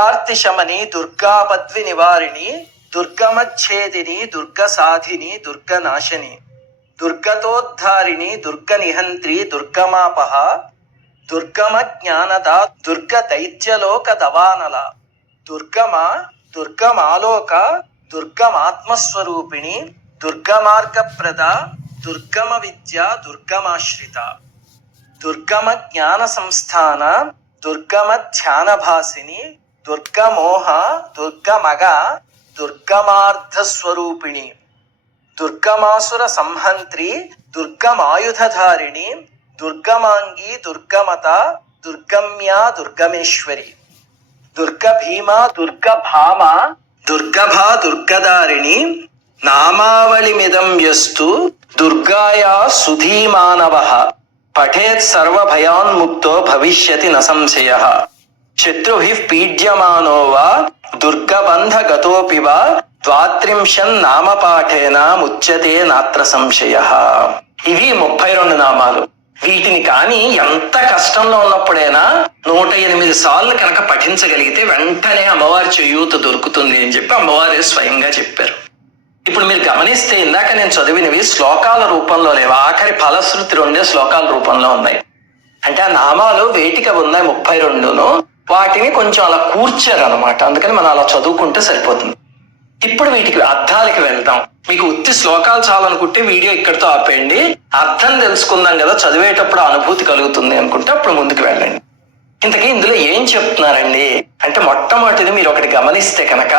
దుర్గార్తి శమని, దుర్గాపద్వి నివారిణి, దుర్గమచ్ఛేదిని, దుర్గ సాధిని, దుర్గనాశని, దుర్గతోద్ధారిణి, దుర్గ నిహంత్రి, దుర్గమాపహ, దుర్గమ జ్ఞానద, దుర్గ దైత్యలోక దవానల, దుర్గమ, దుర్గమాలోక, దుర్గమాత్మస్వరూపిణి, దుర్గమార్గప్రద, దుర్గమ విద్య, దుర్గమాశ్రిత, దుర్గమ జ్ఞాన సంస్థాన, దుర్గమ ధ్యానభాసిని, దుర్గమోహ, దుర్గమగ, దుర్గమార్ధస్వరూపిణి, దుర్గమాసుర సంహంత్రి, దుర్గమాయుధధారిణి, దుర్గమాంగి, దుర్గమత, దుర్గమ్య, దుర్గమేశ్వరి, దుర్గభీమ, దుర్గభామ, దుర్గభా, దుర్గదారిణి, నామావళిమిదం యస్తు దుర్గాయా సుధీమానవః పఠేత్ సర్వభయాన్ముక్తో భవిష్యతి న సంశయః శత్రుభిః పీడ్యమానో వా దుర్గబంధగతోపి వా ద్వాత్రింశన్నామపాఠేన ముచ్యతే నాత్ర సంశయః. ఇవి 32 నామాలు. వీటిని కానీ ఎంత కష్టంలో ఉన్నప్పుడైనా 108 సార్లు కనుక పఠించగలిగితే వెంటనే అమ్మవారి చేయూత దొరుకుతుంది అని చెప్పి అమ్మవారు స్వయంగా చెప్పారు. ఇప్పుడు మీరు గమనిస్తే ఇందాక నేను చదివినవి శ్లోకాల రూపంలో లేవు, ఆఖరి ఫలశ్రుతి 2 శ్లోకాల రూపంలో ఉన్నాయి. అంటే ఆ నామాలు వేటికి ఉన్నాయి 32ను, వాటిని కొంచెం అలా కూర్చారు అనమాట. అందుకని మనం అలా చదువుకుంటే సరిపోతుంది. ఇప్పుడు వీటికి అర్థాలకి వెళ్దాం. మీకు ఉత్తి శ్లోకాలు చాలనుకుంటే వీడియో ఇక్కడితో ఆపేయండి. అర్థం తెలుసుకుందాం కదా, చదివేటప్పుడు అనుభూతి కలుగుతుంది అనుకుంటే అప్పుడు ముందుకు వెళ్ళండి. ఇంతకీ ఇందులో ఏం చెప్తున్నారండి అంటే, మొట్టమొదటిది మీరు ఒకటి గమనిస్తే కనుక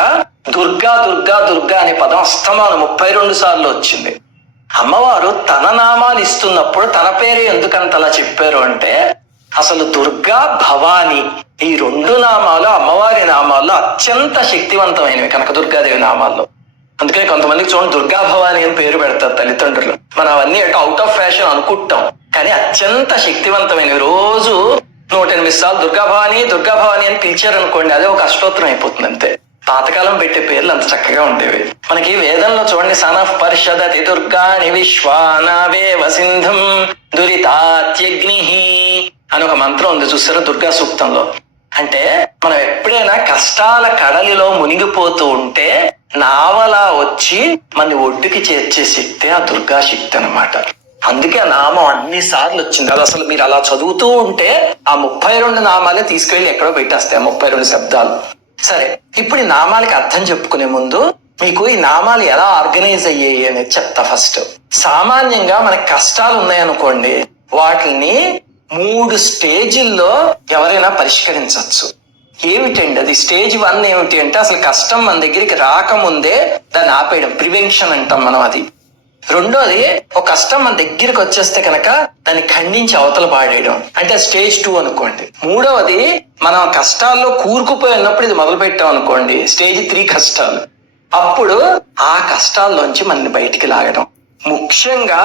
దుర్గా దుర్గా దుర్గా అనే పదం అస్తమానం 32 సార్లు వచ్చింది. అమ్మవారు తన నామాలు ఇస్తున్నప్పుడు తన పేరే ఎందుకంతలా చెప్పారు అంటే, అసలు దుర్గా భవాని ఈ 2 నామాలు అమ్మవారి నామాల్లో అత్యంత శక్తివంతమైనవి కనకదుర్గాదేవి నామాల్లో. అందుకే కొంతమందికి చూడండి దుర్గా భవాని అని పేరు పెడతారు తల్లిదండ్రులు. మనం అవన్నీ అవుట్ ఆఫ్ ఫ్యాషన్ అనుకుంటాం, కానీ అత్యంత శక్తివంతమైనవి. రోజు 108 సార్లు దుర్గా భవాని అని పిలిచారనుకోండి, అదే ఒక అష్టోత్తరం అయిపోతుంది అంతే. పాతకాలం పెట్టే పేర్లు అంత చక్కగా ఉండేవి. మనకి వేదంలో చూడండి, సనః పరిషదతి దుర్గాని విశ్వానావేవ సింధం దురితాత్యగ్ని అని ఒక మంత్రం ఉంది చూసారా దుర్గా సూక్తంలో. అంటే మనం ఎప్పుడైనా కష్టాల కడలిలో మునిగిపోతూ ఉంటే నావలా వచ్చి మన ఒడ్డుకి చేర్చే శక్తి ఆ దుర్గా శక్తి అన్నమాట. అందుకే ఆ నామం అన్ని సార్లు వచ్చింది. అది అసలు మీరు అలా చదువుతూ ఉంటే ఆ 32 నామాలే తీసుకెళ్లి ఎక్కడో పెట్టేస్తాయి, 32 శబ్దాలు. సరే, ఇప్పుడు ఈ నామాలకి అర్థం చెప్పుకునే ముందు మీకు ఈ నామాలు ఎలా ఆర్గనైజ్ అయ్యాయి అనేది చెప్తా. ఫస్ట్, సామాన్యంగా మనకి కష్టాలు ఉన్నాయనుకోండి, వాటిని 3 స్టేజిల్లో ఎవరైనా పరిష్కరించవచ్చు. ఏమిటండి అది? స్టేజ్ 1 ఏమిటి అంటే, అసలు కష్టం మన దగ్గరికి రాకముందే దాన్ని ఆపేయడం, ప్రివెన్షన్ అంటాం మనం అది. రెండోది, ఒక కష్టం మన దగ్గరికి వచ్చేస్తే కనుక దాన్ని ఖండించి అవతల పాడేయడం, అంటే స్టేజ్ 2 అనుకోండి. మూడవది, మనం కష్టాల్లో కూరుకుపోయి ఉన్నప్పుడు ఇది మొదలు పెట్టాం అనుకోండి, స్టేజ్ 3 కష్టాలు. అప్పుడు ఆ కష్టాల్లోంచి మనని బయటికి లాగడం. ముఖ్యంగా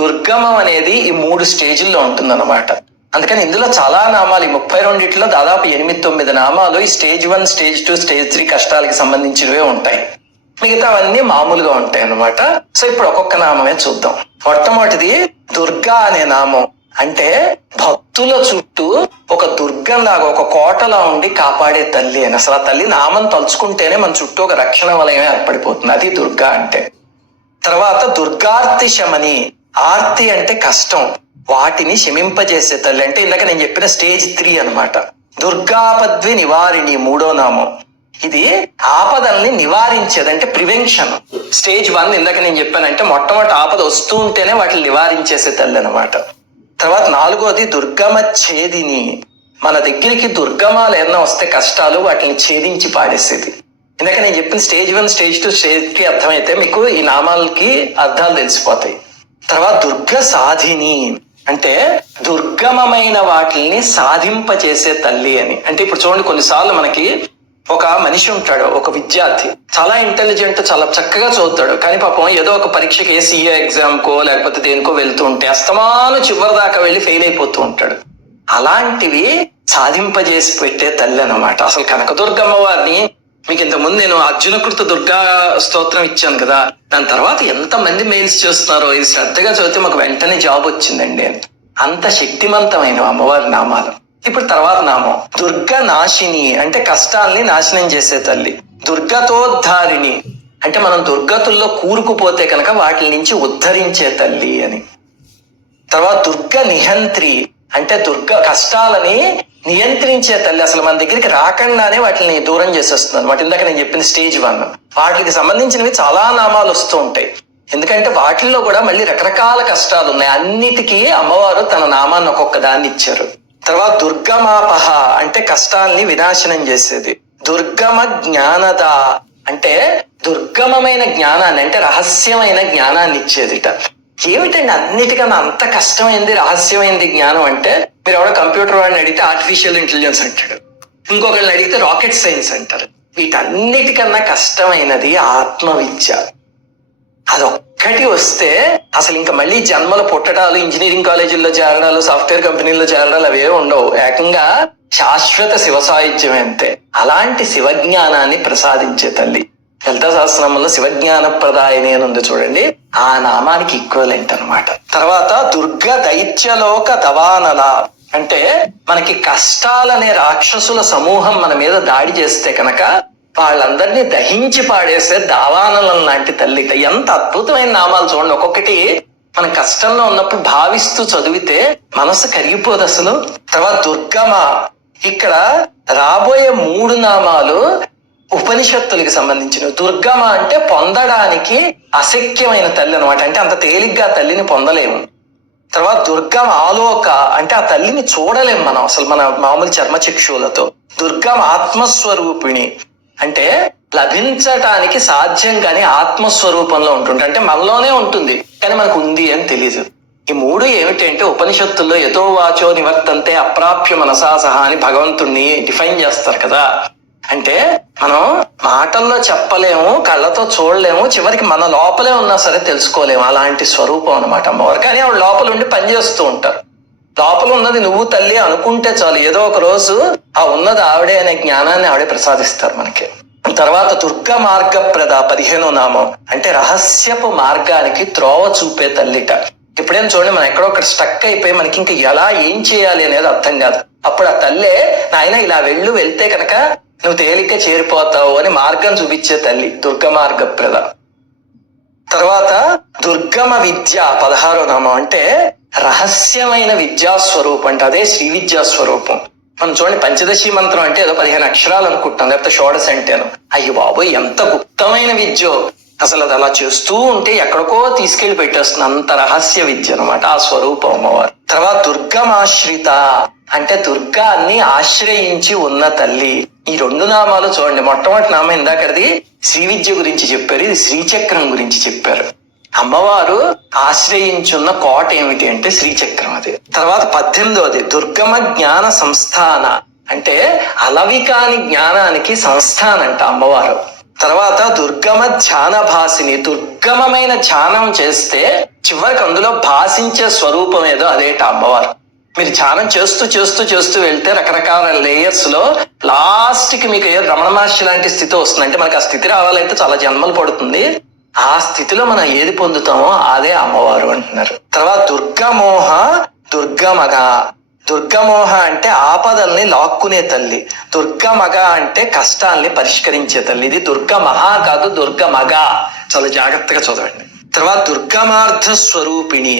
దుర్గమం అనేది ఈ 3 స్టేజ్ల్లో ఉంటుందన్నమాట. అందుకని ఇందులో చాలా నామాలు, ఈ 32లో దాదాపు 8-9 నామాలు ఈ స్టేజ్ 1, స్టేజ్ 2, స్టేజ్ 3 కష్టాలకి సంబంధించినవే ఉంటాయి. మిగతావన్నీ మామూలుగా ఉంటాయి అన్నమాట. సో ఇప్పుడు ఒక్కొక్క నామమే చూద్దాం. మొట్టమొదటిది దుర్గా అనే నామం. అంటే భక్తుల చుట్టూ ఒక దుర్గంలాగా, ఒక కోటలా ఉండి కాపాడే తల్లి అని. అసలు ఆ తల్లి నామం తలుచుకుంటేనే మన చుట్టూ ఒక రక్షణ వలయం ఏర్పడిపోతుంది, అది దుర్గా అంటే. తర్వాత దుర్గార్తి శమని. ఆర్తి అంటే కష్టం, వాటిని శమింపజేసే తల్లి. అంటే ఇందాక నేను చెప్పిన స్టేజ్ 3 అన్నమాట. దుర్గాపద్వి నివారిణి 3వ నామం. ఇది ఆపదల్ని నివారించేది, అంటే ప్రివెన్షన్. స్టేజ్ 1 ఇందాక నేను చెప్పానంటే మొట్టమొదటి ఆపద వస్తూ ఉంటేనే వాటిని నివారించేసే తల్లి అనమాట. తర్వాత 4వది దుర్గమచ్ఛేదిని. మన దగ్గరికి దుర్గమాలు ఏదైనా వస్తే కష్టాలు, వాటిని ఛేదించి పాడేసేది. ఇందాక నేను చెప్పిన స్టేజ్ 1, స్టేజ్ 2, స్టేజ్ 3 అర్థమైతే మీకు ఈ నామాలకి అర్థాలు తెలిసిపోతాయి. తర్వాత దుర్గ సాధిని అంటే దుర్గమమైన వాటిని సాధింపచేసే తల్లి అని. అంటే ఇప్పుడు చూడండి, కొన్నిసార్లు మనకి ఒక మనిషి ఉంటాడు, ఒక విద్యార్థి చాలా ఇంటెలిజెంట్, చాలా చక్కగా చదువుతాడు, కానీ పాపం ఏదో ఒక పరీక్షకి సిఏ ఎగ్జామ్ కో లేకపోతే దేనికో వెళ్తూ ఉంటే అస్తమాను చివరి దాకా వెళ్ళి ఫెయిల్ అయిపోతూ ఉంటాడు. అలాంటివి సాధింపజేసి పెట్టే తల్లి అన్నమాట. అసలు కనకదుర్గమ్మ వారిని మీకు ఇంతకుముందు నేను అర్జునకృత దుర్గా స్తోత్రం ఇచ్చాను కదా, దాని తర్వాత ఎంతమంది మెయిల్స్ చేస్తున్నారో, ఇది శ్రద్ధగా చదివితే మాకు వెంటనే జాబ్ వచ్చిందండి అని. అంత శక్తివంతమైన అమ్మవారి నామాలు. ఇప్పుడు తర్వాత నామం దుర్గ నాశిని అంటే కష్టాల్ని నాశనం చేసే తల్లి. దుర్గతోద్ధారిణి అంటే మనం దుర్గతుల్లో కూరుకుపోతే కనుక వాటి నుంచి ఉద్ధరించే తల్లి అని. తర్వాత దుర్గ నిహంత్రి అంటే కష్టాలని నియంత్రించే తల్లి. అసలు మన దగ్గరికి రాకుండానే వాటిని దూరం చేసేస్తుంది అనమాట. ఇందాక నేను చెప్పిన స్టేజ్ 1 వాటికి సంబంధించినవి చాలా నామాలు వస్తూ ఉంటాయి. ఎందుకంటే వాటిల్లో కూడా మళ్ళీ రకరకాల కష్టాలు ఉన్నాయి. అన్నిటికీ అమ్మవారు తన నామాన్ని ఒక్కొక్క దాన్ని ఇచ్చారు. తర్వాత దుర్గమాపహ అంటే కష్టాల్ని వినాశనం చేసేది. దుర్గమ జ్ఞానద అంటే దుర్గమమైన జ్ఞానాన్ని అంటే రహస్యమైన జ్ఞానాన్ని ఇచ్చేదిట. ఏమిటండి అన్నిటికన్నా అంత కష్టమైంది రహస్యమైంది జ్ఞానం అంటే, మీరు ఎవడో కంప్యూటర్ వాడిని అడిగితే ఆర్టిఫిషియల్ ఇంటెలిజెన్స్ అంటాడు, ఇంకొకరిని అడిగితే రాకెట్ సైన్స్ అంటారు. వీటన్నిటికన్నా కష్టమైనది ఆత్మవిద్య. అదొక్కటి వస్తే అసలు ఇంకా మళ్ళీ జన్మలు పుట్టడాలు, ఇంజనీరింగ్ కాలేజీల్లో చేరడాలు, సాఫ్ట్వేర్ కంపెనీల్లో చేరడాలు అవే ఉండవు. ఏకంగా శాశ్వత శివ సాహిత్యమే అంతే. అలాంటి శివజ్ఞానాన్ని ప్రసాదించే తల్లి. లలితా సహస్రనామంలో శివజ్ఞాన ప్రదాయని అని ఉంది చూడండి, ఆ నామానికి ఈక్వలెంట్ అనమాట. తర్వాత దుర్గ దైత్యలోక దవానల అంటే మనకి కష్టాలనే రాక్షసుల సమూహం మన మీద దాడి చేస్తే కనుక వాళ్ళందరినీ దహించి పాడేసే దావానలం లాంటి తల్లి. ఎంత అద్భుతమైన నామాలు చూడండి. ఒక్కొక్కటి మనం కష్టంలో ఉన్నప్పుడు భావిస్తూ చదివితే మనసు కరిగిపోదు అసలు. తర్వాత దుర్గమ, ఇక్కడ రాబోయే 3 నామాలు ఉపనిషత్తులకి సంబంధించినవి. దుర్గమ అంటే పొందడానికి అశక్యమైన తల్లి అనమాట. అంటే అంత తేలిగ్గా తల్లిని పొందలేము. తర్వాత దుర్గం ఆలోక అంటే ఆ తల్లిని చూడలేము మనం అసలు మన మామూలు చర్మచక్షువులతో. దుర్గం ఆత్మస్వరూపిణి అంటే లభించటానికి సాధ్యం కానీ ఆత్మస్వరూపంలో ఉంటుంది. అంటే మనలోనే ఉంటుంది కానీ మనకు ఉంది అని తెలీదు. ఈ 3 ఏమిటంటే ఉపనిషత్తుల్లో యతో వాచో నివర్తంతే అప్రాప్య మనసా సహా అని భగవంతుణ్ణి డిఫైన్ చేస్తారు కదా. అంటే మనం మాటల్లో చెప్పలేము, కళ్ళతో చూడలేము, చివరికి మన లోపలే ఉన్నా సరే తెలుసుకోలేము. అలాంటి స్వరూపం అనమాట అమ్మవారు. కానీ ఆవిడ లోపల ఉండి పనిచేస్తూ ఉంటారు. లోపల ఉన్నది నువ్వు తల్లి అనుకుంటే చాలు, ఏదో ఒక రోజు ఆ ఉన్నది ఆవిడే అనే జ్ఞానాన్ని ఆవిడే ప్రసాదిస్తారు మనకి. తర్వాత దుర్గ మార్గప్రద 15వ నామం అంటే రహస్యపు మార్గానికి త్రోవ చూపే తల్లిట. ఇప్పుడేం చూడండి, మనం ఎక్కడో ఒకటి స్టక్ అయిపోయి మనకి ఇంకా ఎలా ఏం చేయాలి అనేది అర్థం కాదు. అప్పుడు ఆ తల్లే నాయన ఇలా వెళ్తే కనుక నువ్వు తేలిక చేరిపోతావు అని మార్గం చూపించే తల్లి దుర్గ మార్గప్రద. తర్వాత దుర్గమ విద్య 16వ నామం అంటే రహస్యమైన విద్యాస్వరూపం అంటే అదే శ్రీ విద్యాస్వరూపం. మనం చూడండి పంచదశి మంత్రం అంటే ఏదో 15 అక్షరాలు అనుకుంటాం, లేకపోతే షోడశ అంటేను. అయ్యో బాబోయ్ ఎంత గుప్తమైన విద్యో, అసలు అది అలా చేస్తూ ఉంటే ఎక్కడికో తీసుకెళ్లి పెట్టేస్తుంది. అంత రహస్య విద్య అనమాట ఆ స్వరూపం అమ్మవారు. తర్వాత దుర్గమాశ్రిత అంటే దుర్గాన్ని ఆశ్రయించి ఉన్న తల్లి. ఈ 2 నామాలు చూడండి. మొట్టమొదటి నామం ఇందాకది శ్రీ విద్య గురించి చెప్పారు, ఇది శ్రీచక్రం గురించి చెప్పారు. అమ్మవారు ఆశ్రయించున్న కోట ఏమిటి అంటే శ్రీచక్రం అది. తర్వాత 18వది దుర్గమ జ్ఞాన సంస్థాన అంటే అలవికాని జ్ఞానానికి సంస్థానంట అమ్మవారు. తర్వాత దుర్గమ ధ్యాన భాసిని, దుర్గమమైన ధ్యానం చేస్తే చివరికి అందులో భాషించే స్వరూపం ఏదో అదేట అమ్మవారు. మీరు ధ్యానం చేస్తూ చేస్తూ చేస్తూ వెళ్తే రకరకాల లేయర్స్ లో లాస్ట్ కి మీకు ఏ రమణ మహర్షి లాంటి స్థితి వస్తుంది. అంటే మనకి ఆ స్థితి రావాలంటే చాలా జన్మలు పడుతుంది. ఆ స్థితిలో మనం ఏది పొందుతామో అదే అమ్మవారు అంటున్నారు. తర్వాత దుర్గమోహ దుర్గమగ. దుర్గమోహ అంటే ఆపదల్ని లాక్కునే తల్లి. దుర్గమగ అంటే కష్టాల్ని పరిష్కరించే తల్లి. ఇది దుర్గమహ కాదు, దుర్గమగ. చాలా జాగ్రత్తగా చదవండి. తర్వాత దుర్గమార్థ స్వరూపిణి.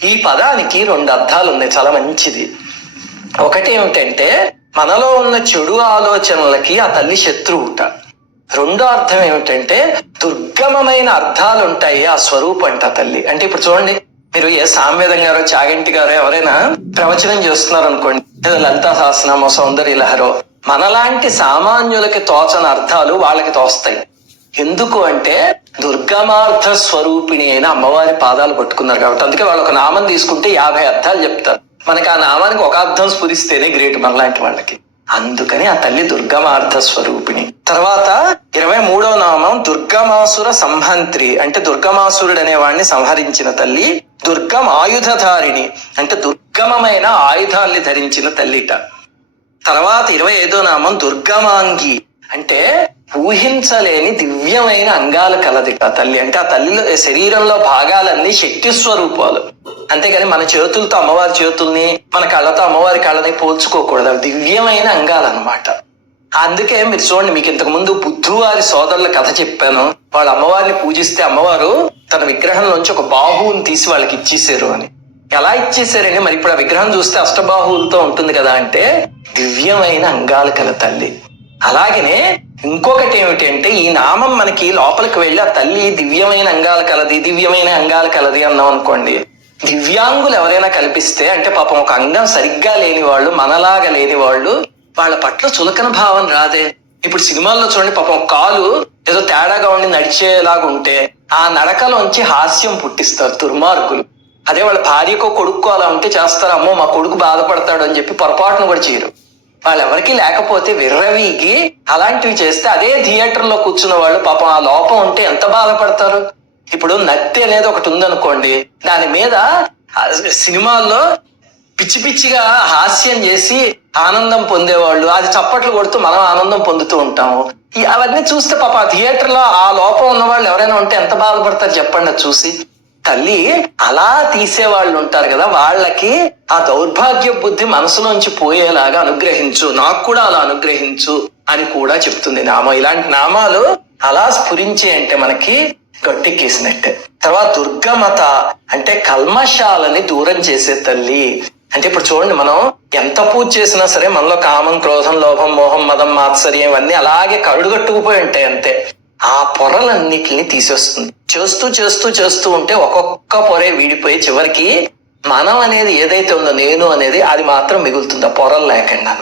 ఈ పదానికి 2 అర్థాలు ఉన్నాయి, చాలా మంచిది. ఒకటి ఏమిటంటే మనలో ఉన్న చెడు ఆలోచనలకి ఆ తల్లి శత్రువుట. 2వ అర్థం ఏమిటంటే దుర్గమమైన అర్థాలు ఉంటాయి ఆ స్వరూపం అంట తల్లి. అంటే ఇప్పుడు చూడండి, మీరు ఏ సామ్వేదం గారో చాగంటి గారో ఎవరైనా ప్రవచనం చేస్తున్నారు అనుకోండి, లేదా లలితా సహస్రనామో సౌందర్య లహరో, మనలాంటి సామాన్యులకి తోచని అర్థాలు వాళ్ళకి తోస్తాయి. ఎందుకు అంటే దుర్గమార్థ స్వరూపిణి అయిన అమ్మవారి పాదాలు పట్టుకున్నారు కాబట్టి. అందుకే వాళ్ళు ఒక నామం తీసుకుంటే 50 అర్థాలు చెప్తారు. మనకి ఆ నామానికి ఒక అర్థం స్ఫురిస్తేనే గ్రేట్ మనలాంటి వాళ్ళకి. అందుకని ఆ తల్లి దుర్గమార్థ స్వరూపిణి. తర్వాత 23వ నామం దుర్గమాసుర సంహంత్రి అంటే దుర్గమాసురుడు అనే వాడిని సంహరించిన తల్లి. దుర్గం ఆయుధధారిణి అంటే దుర్గమమైన ఆయుధాల్ని ధరించిన తల్లిట. తర్వాత 25వ నామం దుర్గమాంగి అంటే ఊహించలేని దివ్యమైన అంగాలు కలదిట తల్లి. అంటే ఆ తల్లిలో శరీరంలో భాగాలన్నీ శక్తి స్వరూపాలు. అంతేగాని మన చేతులతో అమ్మవారి చేతుల్ని, మన కళ్ళతో అమ్మవారి కళ్ళని పోల్చుకోకూడదు. అవి దివ్యమైన అంగాలన్నమాట. అందుకే మీరు చూడండి, మీకు ఇంతకు ముందు బుద్ధువారి సోదరుల కథ చెప్పాను. వాళ్ళ అమ్మవారిని పూజిస్తే అమ్మవారు తన విగ్రహంలోంచి ఒక బాహువుని తీసి వాళ్ళకి ఇచ్చేసారు అని. ఎలా ఇచ్చేసారని, మరి ఇప్పుడు ఆ విగ్రహం చూస్తే అష్టబాహువులతో ఉంటుంది కదా అంటే, దివ్యమైన అంగాలు కల తల్లి. అలాగనే ఇంకొకటి ఏమిటంటే, ఈ నామం మనకి లోపలికి వెళ్ళి ఆ తల్లి దివ్యమైన అంగాలు కలది, దివ్యమైన అంగాలు కలది అన్నాం అనుకోండి, దివ్యాంగులు ఎవరైనా కల్పిస్తే, అంటే పాపం ఒక అంగం సరిగ్గా లేని వాళ్ళు, మనలాగా లేని వాళ్ళు, వాళ్ళ పట్ల చులకన భావం రాదే. ఇప్పుడు సినిమాల్లో చూడండి, పాపం కాలు ఏదో తేడాగా ఉండి నడిచేలాగా ఉంటే ఆ నడకలోంచి హాస్యం పుట్టిస్తారు దుర్మార్గులు. అదే వాళ్ళ భార్యకో కొడుక్కో అలా ఉంటే చేస్తారు, అమ్మో మా కొడుకు బాధపడతాడు అని చెప్పి పొరపాటును కూడా చేయరు. వాళ్ళెవరికి లేకపోతే విర్రవీగి అలాంటివి చేస్తే అదే థియేటర్ లో కూర్చున్న వాళ్ళు పాపం ఆ లోపం ఉంటే ఎంత బాధపడతారు. ఇప్పుడు నత్తి అనేది ఒకటి ఉందనుకోండి, దాని మీద సినిమాల్లో పిచ్చి పిచ్చిగా హాస్యం చేసి ఆనందం పొందేవాళ్ళు, అది చప్పట్లు కొడుతూ మనం ఆనందం పొందుతూ ఉంటాము. అవన్నీ చూస్తే పాప ఆ థియేటర్ లో ఆ లోపం ఉన్న వాళ్ళు ఎవరైనా ఉంటే ఎంత బాధపడతారు చెప్పండి. అది చూసి తల్లి అలా తీసేవాళ్ళు ఉంటారు కదా, వాళ్ళకి ఆ దౌర్భాగ్య బుద్ధి మనసులోంచి పోయేలాగా అనుగ్రహించు, నాకు కూడా అలా అనుగ్రహించు అని కూడా చెప్తుంది నామం. ఇలాంటి నామాలు అలా స్ఫురించే అంటే మనకి గట్టెక్కేసినట్టే. తర్వాత దుర్గమత అంటే కల్మషాలని దూరం చేసే తల్లి. అంటే ఇప్పుడు చూడండి, మనం ఎంత పూజ చేసినా సరే మనలో కామం, క్రోధం, లోభం, మోహం, మదం, మాత్సర్యం ఇవన్నీ అలాగే కరుడుగట్టుకుపోయి ఉంటాయి అంతే. ఆ పొరలన్నిటిని తీసేస్తుంది. చేస్తూ చేస్తూ చేస్తూ ఉంటే ఒక్కొక్క పొరే వీడిపోయి చివరికి మనం అనేది ఏదైతే ఉందో, నేను అనేది, అది మాత్రం మిగులుతుంది ఆ పొరలు లేకుండా.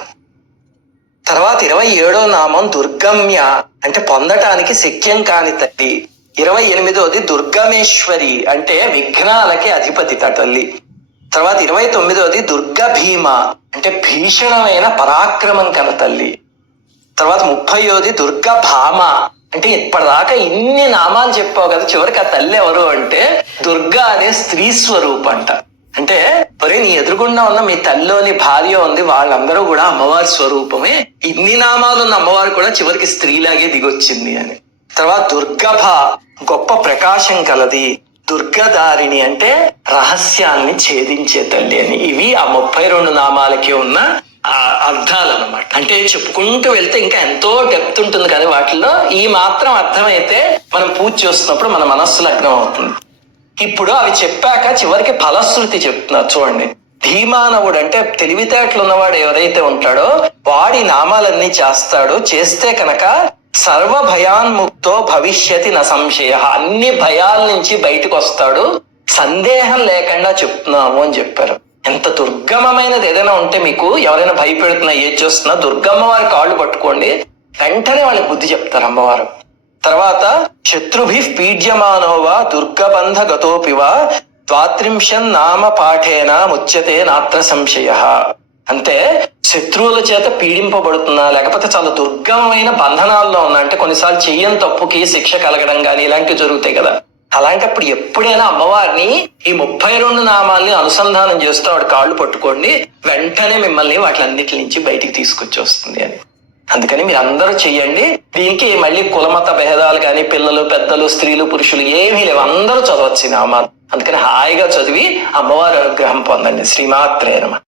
తర్వాత 27వ నామం దుర్గమ్య అంటే పొందటానికి శక్యం కాని తల్లి. 28వది దుర్గమేశ్వరి అంటే విఘ్నాలకి అధిపతి తల్లి. తర్వాత 29వది దుర్గ భీమ అంటే భీషణమైన పరాక్రమం కల తల్లి. తర్వాత 30వది దుర్గ భామ అంటే ఇప్పటిదాకా ఇన్ని నామాలు చెప్పావు కదా, చివరికి ఆ తల్లి ఎవరు అంటే దుర్గా అనే స్త్రీ స్వరూపంట. అంటే మరి నీ ఎదురుగుండా ఉన్న మీ తల్లిలోని భార్య ఉంది, వాళ్ళందరూ కూడా అమ్మవారి స్వరూపమే. ఇన్ని నామాలు ఉన్న అమ్మవారు కూడా చివరికి స్త్రీలాగే దిగొచ్చింది అని. తర్వాత దుర్గభ గొప్ప ప్రకాశం కలది. దుర్గదారిణి అంటే రహస్యాల్ని ఛేదించే తల్లి అని. ఇవి ఆ 32 నామాలకి ఉన్న అర్థాలన్నమాట. అంటే చెప్పుకుంటూ వెళ్తే ఇంకా ఎంతో డెప్త్ ఉంటుంది, కానీ వాటిల్లో ఈ మాత్రం అర్థమైతే మనం పూజ చేస్తున్నప్పుడు మన మనస్సు లగ్నం అవుతుంది. ఇప్పుడు అవి చెప్పాక చివరికి ఫలశ్రుతి చెప్తున్నారు చూడండి. ధీమానవుడు అంటే తెలివితేటలు ఉన్నవాడు ఎవరైతే ఉంటాడో వాడి నామాలన్నీ చేస్తాడు. చేస్తే కనుక సర్వ భయాన్ముక్తో భవిష్యతి న సంశయ, అన్ని భయాల నుంచి బయటకు వస్తాడు, సందేహం లేకుండా చెప్తున్నాము అని చెప్పారు. ఎంత దుర్గమమైనది ఏదైనా ఉంటే, మీకు ఎవరైనా భయపెడుతున్నా ఏది చేస్తున్నా దుర్గమ్మ వారి కాళ్ళు పట్టుకోండి, వెంటనే వాళ్ళకి బుద్ధి చెప్తారు అమ్మవారు. తర్వాత శత్రుభి పీడ్యమానోవా దుర్గబంధ గతోపివా 32 నామ పాఠేన ముచ్యతే నాత్ర సంశయ. అంటే శత్రువుల చేత పీడింపబడుతున్నా, లేకపోతే చాలా దుర్గమమైన బంధనాల్లో ఉన్నా, అంటే కొన్నిసార్లు చెయ్యని తప్పుకి శిక్ష కలగడం కానీ ఇలాంటివి జరుగుతాయి కదా, అలాంటప్పుడు ఎప్పుడైనా అమ్మవారిని ఈ 32 నామాల్ని అనుసంధానం చేస్తూ వాడి కాళ్ళు పట్టుకోండి, వెంటనే మిమ్మల్ని వాటిలన్నిటి నుంచి బయటికి తీసుకొచ్చి వస్తుంది అని. అందుకని మీరు అందరూ చెయ్యండి. దీనికి మళ్ళీ కులమత భేదాలు కానీ, పిల్లలు పెద్దలు స్త్రీలు పురుషులు ఏమీ లేవు, అందరూ చదవచ్చు నామాలు. అందుకని హాయిగా చదివి అమ్మవారి అనుగ్రహం పొందండి. శ్రీమాత్రే నమః.